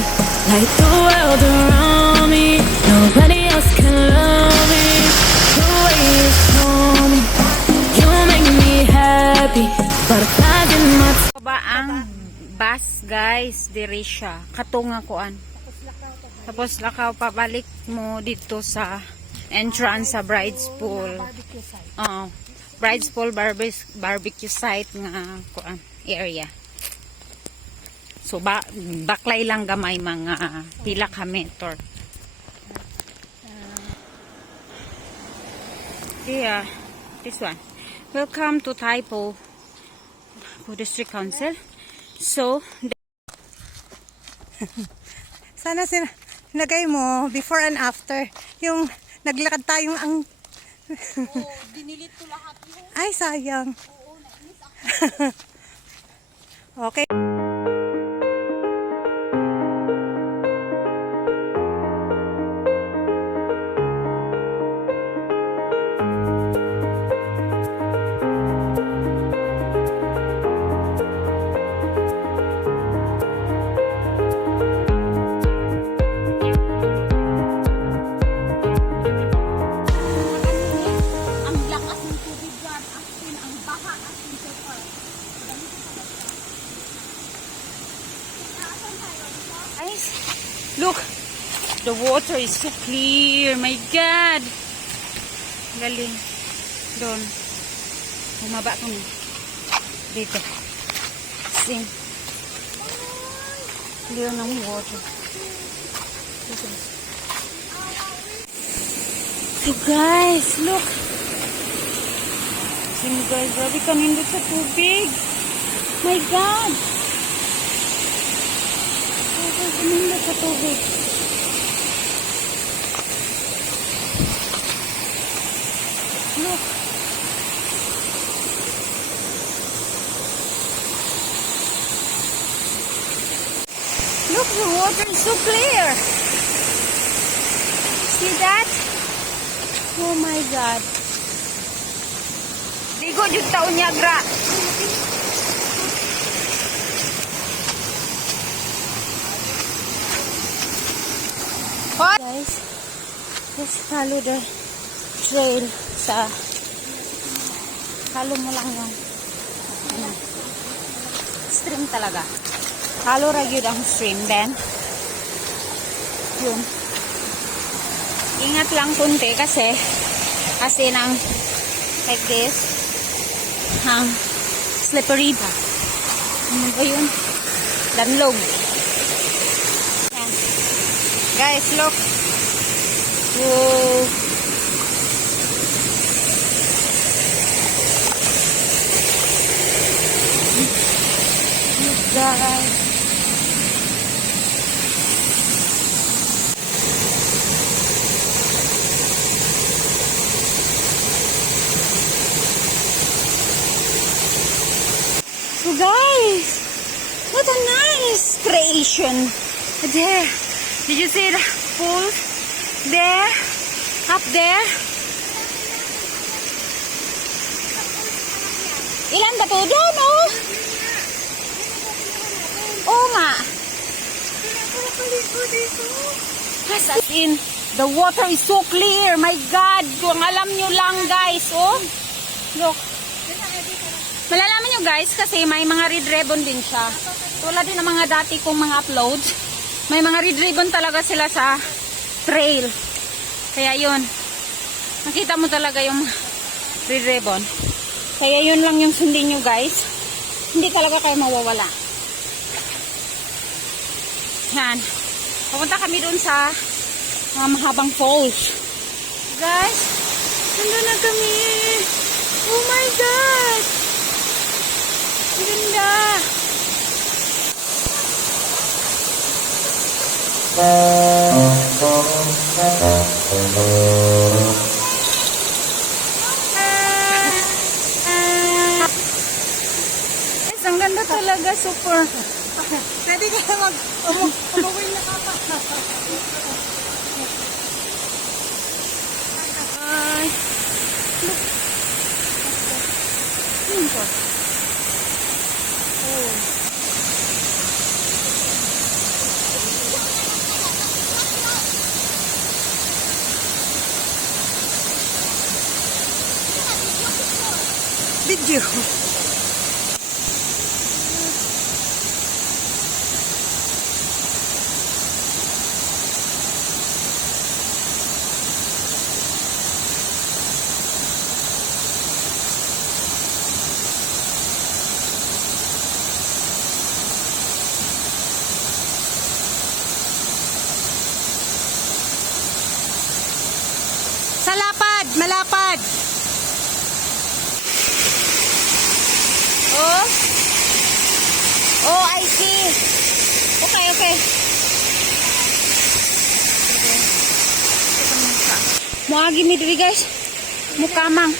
happy. Like the world around me, nobody else can love me the way you show me. You make me happy, butterflies in my Ba ang bus guys, diri siya katunga kuan. Tapos lakaw pabalik mo dito sa entrance sa Bride's Pool. Bride's Pool barbecue site nga kuan area. So baklay lang gamay mga pila ka meter. Yeah, this one. Welcome to Taipo District Council. So, sana sinagay mo before and after. Yung naglakad tayong ang... dinilit ko lahat yun. Ay, sayang. Oo, nainis ako. Okay. Look, the water is so clear. My God. Galing. Doon. Bumaba kami. Dito. Sing. Clear ng water. So guys, look. Sing guys, grabe ka nindot sa tubig. My God. Kumindot sa tubig. Look. Look, the water is so clear. See that? Oh my God. Ligo yung taon niya, gra. Guys, just follow the trail sa follow mo lang yung stream talaga. Follow ra yun ang stream, then yun. Ingat lang kunti kasi nang like this slippery ba? Ano ba yun? Danlog. Guys, look. Whoa. Look, guys. So, guys, what a nice creation there. Did you see the pool there? Up there? Ilan ba to doon, oh? Oo nga. As in, the water is so clear. My God. Kung alam nyo lang, guys, oh. Look. Malalaman nyo, guys, kasi may mga red ribbon din siya. Tulad din ng mga dati kong mga uploads. May mga red ribbon talaga sila sa trail. Kaya yun. Nakita mo talaga yung red ribbon. Kaya yun lang yung sundin nyo, guys. Hindi talaga kayo mawawala. Yan. Pupunta kami dun sa mahabang falls. Guys, nandun na kami. Oh my God! Ganda! Guys, ang ganda talaga. Super. Pwede ka umuwi na ka pa. Ay. Look. Yun po. Oh. video. Sa lapad, malapad. Oh. Oh, I see. Okay, okay. Muagi mi diri guys. Mukamang.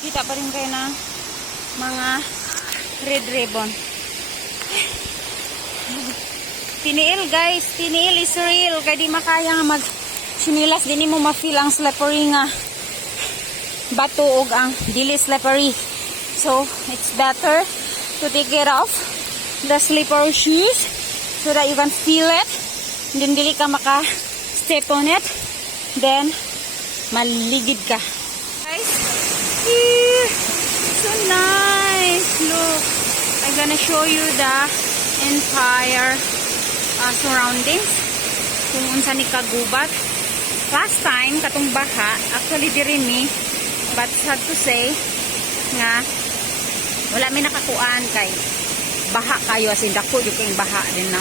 Kita pa rin kayo na mga red ribbon. Tiniil guys, tiniil is real. Kaya di makaya nga mag sinilas, di mo ma-feel ang slippery nga bato ug ang dili slippery. So, it's better to take it off the slippery shoes so that you can feel it. Then dili ka maka-step on it. Then, maligid ka. Guys, here, so nice. Look, I'm gonna show you the entire surroundings kung unsa ni kagubat. Last time katong baha actually diri mi, but sad to say nga wala mi nakakuan kay baha kayo, as in dako jud kay baha din na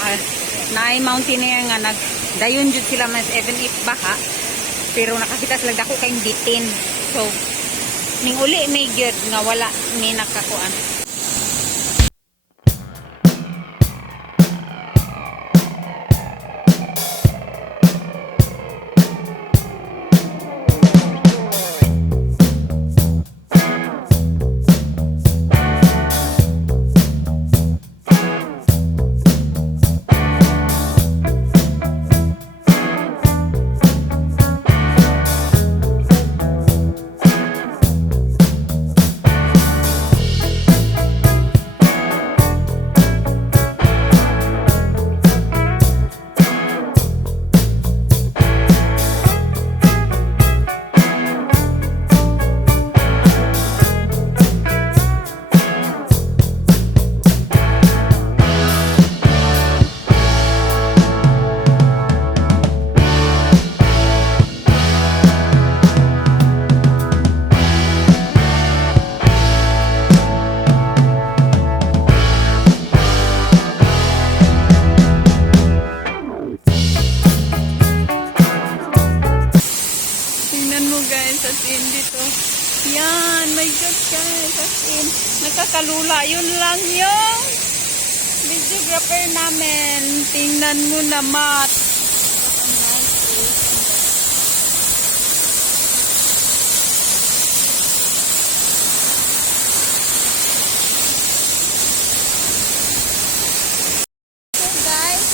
ay mountaineer nga nagdayon jud sila mas even if baha, pero nakakita sila dako kay bitin. So ning uli may gyud nga wala mi nakakuan. Guys, as in dito. Yan, my God guys, as in nakakalula. Yun lang yung videographer namin. Tingnan mo naman. So guys,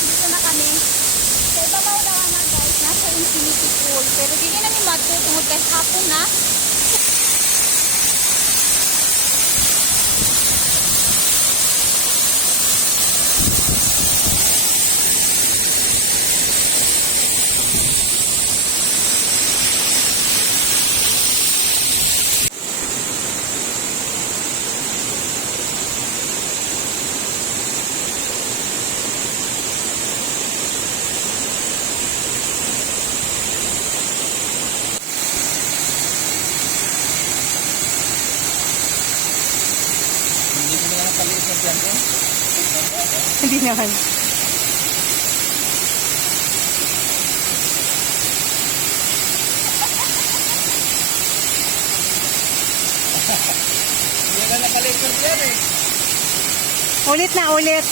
dito na kami. Sa ibabaw na guys, nasa infinity pool. Pero di na ni Mato tungod kay hapon na. Hindi naman. Hindi na nakalikod yan eh. Ulit na ulit.